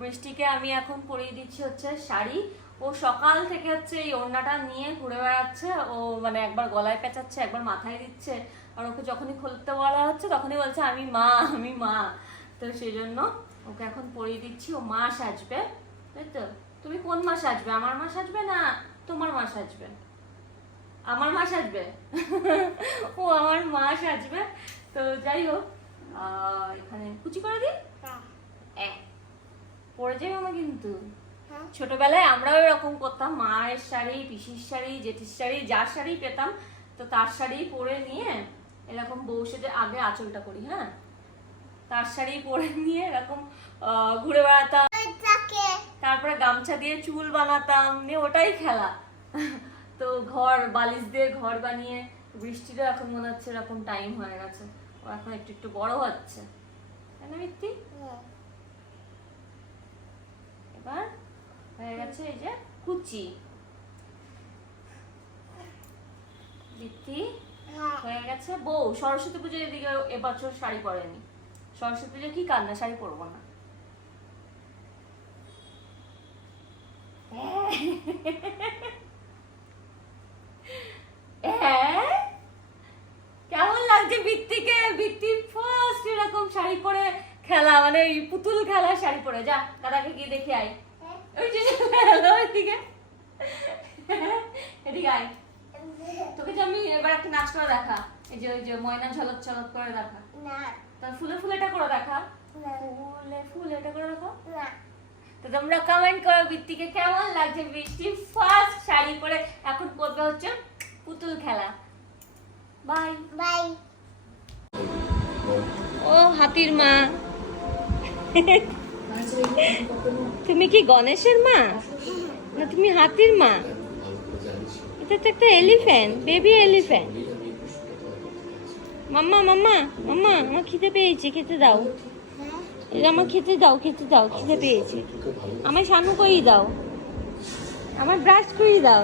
বৃষ্টিকে আমি এখন পরিয়ে দিচ্ছি হচ্ছে শাড়ি। ও সকাল থেকে হচ্ছে এই ওড়নাটা নিয়ে ঘুরে বেড়াচ্ছে। ও মানে একবার গলায় পেঁচাচ্ছে একবার মাথায় দিচ্ছে। আর ওকে যখনই খুলতে বলা হচ্ছে তখনই বলছে আমি মা আমি মা। তো সেই জন্য ওকে এখন পরিয়ে দিচ্ছি। ও মা সাজবে তাই তো? তুমি কোন মাস আসবে আমার মাস আসবে না তোমার মাস আসবে আমার মা সাজবে? ও আমার মা সাজবে। তো যাই হোক এখানে কুচি করে দিই? এক। পরে যাবে আমার কিন্তু ছোটবেলায় আমরাও এরকম করতাম মায়ের শাড়ি পিসির শাড়ি জেঠির শাড়ি যার শাড়ি পেতাম তো তার শাড়ি পরে নিয়ে এরকম বউ সেজে আগে আঁচলটা করি হ্যাঁ? তার শাড়ি পরে নিয়ে এরকম ঘুরে বেড়াতাম। তারপরে গামছা দিয়ে চুল বানাতাম নিয়ে ওটাই খেলা। তো ঘর বালিশ দিয়ে ঘর বানিয়ে বৃষ্টিরও এখন মনে হচ্ছে এরকম টাইম হয়ে গেছে। ও এখন একটু একটু বড় হচ্ছে। তাই না মিত্তি হয়ে গেছে এই যে কুচি। বৃত্তি হয়ে। গেছে বউ। সরস্বতী পুজোর এদিকে এবছর শাড়ি পরেনি। সরস্বতী পুজো কি কান্না? শাড়ি পরবো না। হ্যাঁ? কেমন লাগছে বৃত্তিকে বৃত্তি ফার্স্ট এরকম শাড়ি পরে খেলা মানে পুতুল খেলা শাড়ি পরে। যা দাদাকে গিয়ে দেখে আয়। ওই যে হ্যালো এদিকে এদিকে আয় তোকে যে আমি এবার একটা নাচ করে দেখা। এই যে ওই যে ময়না ঝলক ঝলক করে দেখা। তার ফুলে ফুলে এটা করে দেখা? ফুলে ফুলে এটা করে দেখা? তো তোমরা কমেন্ট করো বৃত্তিকে কেমন লাগছে? বৃষ্টি ফার্স্ট শাড়ি পরে এখন করবে হচ্ছে পুতুল খেলা। বাই বাই ও হাতির মা। তুমি কি গণেশের মা? না তুমি হাতির মা? এটা তো একটা elephant baby elephant mamma mamma mamma, আমার খিদে পেয়েছে, খেতে দাও। এটা আমার খেতে দাও খেতে দাও, খিদে পেয়েছে। আমার শানু করিয়ে দাও। আমার ব্রাশ করেই দাও।